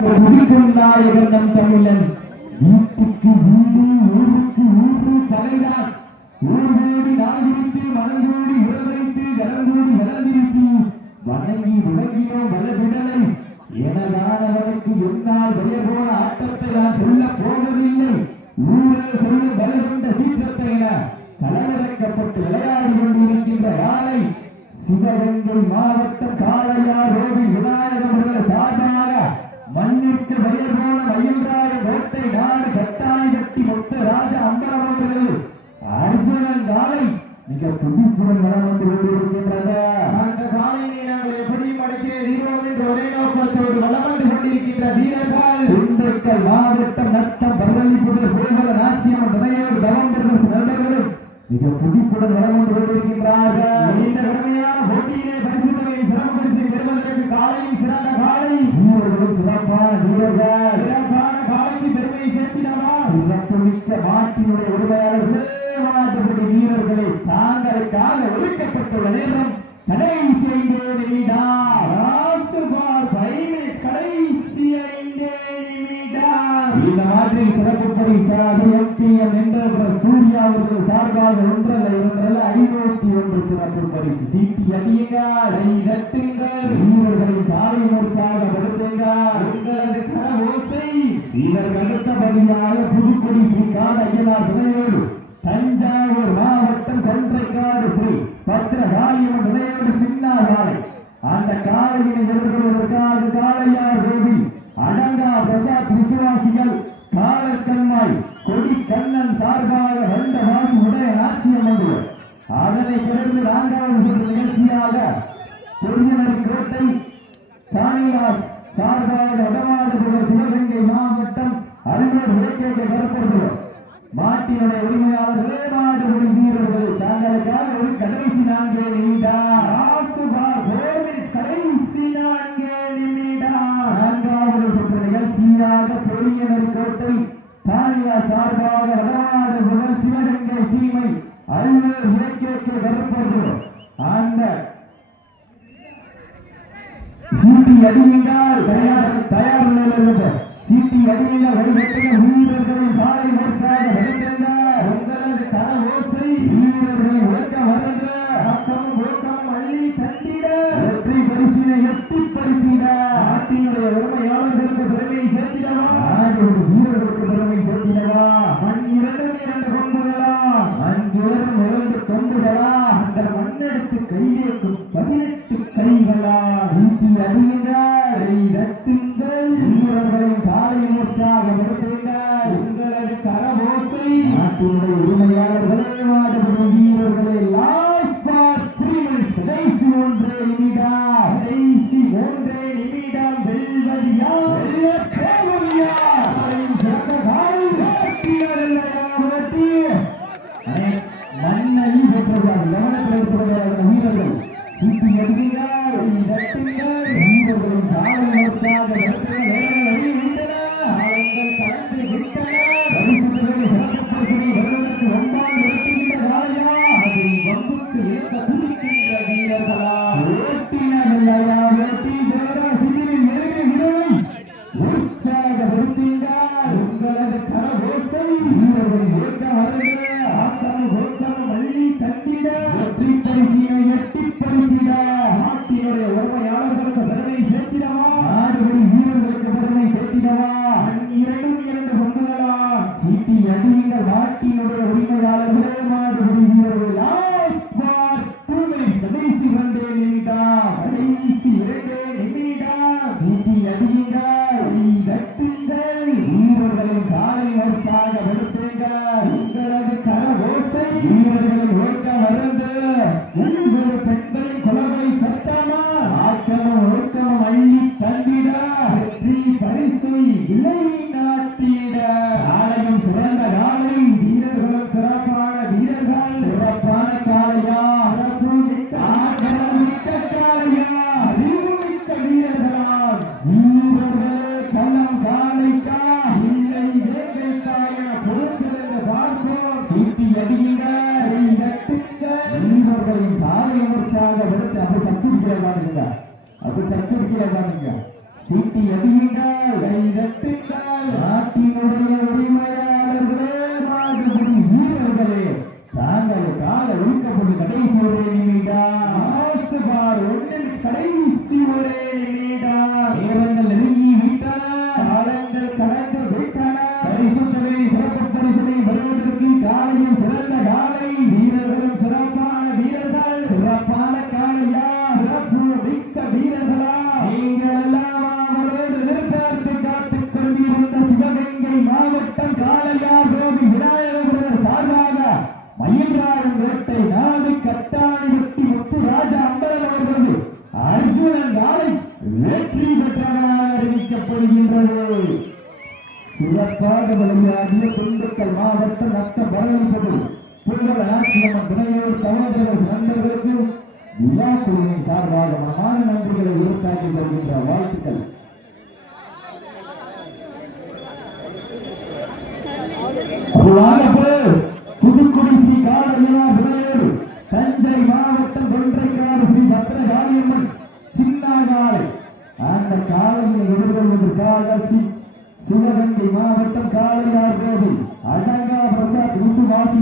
துடிக்கும் நாயகன் நம் தமிழன். வீட்டுக்கு வீடு ஊருக்கு ஊரு தலைதான். ஊர் கூடி நாள் குறித்து மனம் கூடி உறவரித்து கரம் கூடி வளர்ந்திருத்து வணங்கி விளங்கினோம் வளவிடலை. எனதானவனுக்கு என்னால் பெயர் போன ஆட்டத்தை நான் சொல்ல போவதில்லை. ஊரே சொல்லும் பல கொண்ட சீற்றத்தை என களமிறக்கப்பட்டு விளையாடி கொண்டிருக்கின்ற காலை சிவகங்கை மாவட்டம் காளையார் கோவில் விநாயகம் அவர்கள் சார்பாக மண்ணிற்கு பெயர் போன மயில்ராயன் கோட்டை நாடு கட்டாணி கட்டி மொத்த ராஜா அம்பரம் அவர்கள் அர்ஜுனன் காலை மிக துடிப்புடன் வளம் வந்து கொண்டிருக்கின்றன. அந்த காலையை நாங்கள் எப்படியும் அடக்கிய தீர்வோம் என்ற ஒரே நோக்கத்தோடு வளம் வந்து கொண்டிருக்கின்ற வீரர்கள் திண்டுக்கல் மாவட்டம் நத்தம் பரவல்லிபுதூர் கோவல நாச்சியம்மன் துணையோடு தவம் பெறும் நண்பர்களும் மிக துடிப்புடன் வளம் வந்து கொண்டிருக்கின்றார்கள். இந்த கடுமையான போட்டியிலே பரிசு தொகையின் சிறப்பு பரிசை பெறுவதற்கு காலையும் சிறந்த காலை வீரர்களும் சிறப்பான வீரர்கள். சிறப்பான காலைக்கு பெருமை சேர்த்திடவா சிறப்பு மிக்க மாட்டினுடைய உரிமையாளர்களே மாட்டுப்படி வீரர்களை தாங்களுக்காக ஒதுக்கப்பட்டுள்ள நேரம் கடைசி 5 நிமிடம். Last for 5 minutes. கடைசி 5 நிமிடம். இந்த மாதிரி சிறப்பு பரிசாக எம்பிஎம் என்ற சூர்யா அவர்கள் சார்பாக ஒன்றல்ல 501 சிறப்பு பரிசு. சீட்டி அடியுங்கள், தட்டுங்கள், வீரர்களின் காலை உற்சாகப்படுத்துங்கள். உங்களது கரவோசை இதற்கு அடுத்தபடியாக புதுக்கொடி ஸ்ரீ கால ஐயனார் துணையோடு தஞ்சாவூர் மாவட்டம் கொன்றைக்காடு ஸ்ரீ பத்திரகாளியம்மன் துணையோடு சின்ன காலை அந்த காலையினை எதிர்கொள்வதற்காக காளையார் கோவில் அடங்கா பிரசாத் விசுவாசிகள் காலக்கண்ணாய் கொடி கண்ணன் சார்பாக வந்த வாசி உடைய நாச்சியம்மன். அதனை தொடர்ந்து 4வது சுற்று நிகழ்ச்சியாக பெரியநரி கோட்டை தானியாஸ் சார்பாக வடமாடுபவர் சிவகங்கை மாவட்டம் அருளூர் வேட்டைக்கு வரப்படுகிறோம். மாட்டினுடைய உரிமையாளர்களே மாடுபடி வீரர்கள் தாங்களுக்காக ஒரு கடைசி 4 நிமிடம். Last for 4 minutes. கடைசி 4 நிமிடம். 4வது சுற்று நிகழ்ச்சியாக பெரியநரி கோட்டை தானியா சார்பாக வடமாடுபவர் சிவகங்கை சீமை அருளூர் வேட்டைக்கு வரப்படுகிறோம். அந்த சீட்டி அடியுங்கள், தயார் நிலையில் சீட்டி அடியுங்கள், கைவிட்டுங்கள், வீரர்களின் காலை உற்சாக வருகின்றனர். உங்களது கர ஓசை வீரர்களின் ஒழுக்கம் வருகின்ற ஆக்கமும் ஊக்கமும் அள்ளி தந்திட வெற்றி பரிசினை எட்டி பறித்திட நாட்டினுடைய உரிமையாளர்களுக்கு பெருமை சேர்த்திடவா நாடுடைய வீரர்களுக்கு பெருமை சேர்த்திடவா. மண் 2 கொம்புகளா மண்கிழரும் 2 கொம்புகளா அந்த மண்ணெடுத்து கையேற்கும் 18 கைகளா. சீட்டி அடியுங்கள், தட்டுங்கள், வீரர்களின் காலை உற்சாகப்படுத்துங்கள். உங்களது கரவோசை நாட்டினுடைய உரிமையாளர்களே மாடுபடி வீரர்களே. Last for 3 minutes. கடைசி 1 நிமிடம். கடைசி 1 நிமிடம். வெல்வது யார்? வெல்லப்போவது யார்? சிறந்த காலை ஓட்டியார் இல்லையா? ஓட்டி மண்ணை பெற்றுள்ளார். கவனத்தில் எடுத்துக்கொண்டார்கள் வீரர்கள். சீட்டி அடியுங்கள், தட்டுங்கள், வீரர்களின் காலை உற்சாகப்படுத்துங்கள். உங்களது கரவோசை வீரர்களின் இயக்கம் வருகிற ஆக்கமும் ஊக்கமும் அள்ளி தந்திட வெற்றி பரிசினை எட்டி பறித்திட நாட்டினுடைய உரிமையாளர்களுக்கு பெருமை சேர்த்திடவா நாடுபடி வீரர்களுக்கு பெருமை சேர்த்திடவா. 2 கொம்புகளா சீட்டி அடியுங்கள், நாட்டினுடைய உரிமையாளர்களே மாடுபடி வீரர்கள். Last for 2 minutes. கடைசி 2 நிமிடம். கடைசி 2 நிமிடம். சீட்டி அடியுங்கள், தட்டுங்கள், வீரர்களின் காலை உற்சாகப்படுத்துங்கள். உங்களது கரவோசை வீரர்களின் ஓட்டம் வருந்து ஒவ்வொரு பெண்களின் குலவை சத்தமா ஆக்கமும் ஊக்கமும் அள்ளி தந்திட வெற்றி பரிசை விலை நாட்டிட. காலையும் சிறந்த காலை, வீரர்களும் சிறப்பான வீரர்கள். சிறப்பான காலையா, சிறப்பு மிக்க ஆற்றல் மிக்க காலையா, அறிவு மிக்க வீரர்களா. வீரர்களே களம் காலைக்கா இல்லை வேங்கைக்கா என பொறுத்திருந்து பார்த்தோம். சீட்டி அடியுங்கள், தட்டுங்கள், வீரர்களின் காலை உற்சாகப்படுத்த அப்படி சச்சுரிக்கையா பாருங்க. சீட்டி அடியுங்கள், செல்கின்றது. சிறப்பாக விளையாடிய திண்டுக்கல் மாவட்டம் நத்தம் வரவேற்பது புகழ் ஆட்சியம்மன் துணையோடு தமிழக நண்பர்களுக்கு விழா குழுவின் சார்பாக மனமான நன்றிகளை உறுத்தாக்கி வருகின்ற வாழ்த்துக்கள். புதுக்குடி ஸ்ரீ காலையனார் துணையோடு தஞ்சை மாவட்டம் கொன்றைக்காடு ஸ்ரீ பத்ரகாளியம்மன் சின்னாகாலை அந்த காலையினை எதிர்கொள்வதற்காக சிவகங்கை மாவட்டம் காளையார் கோவில் அடங்கா பிரசாத் விசுவாசி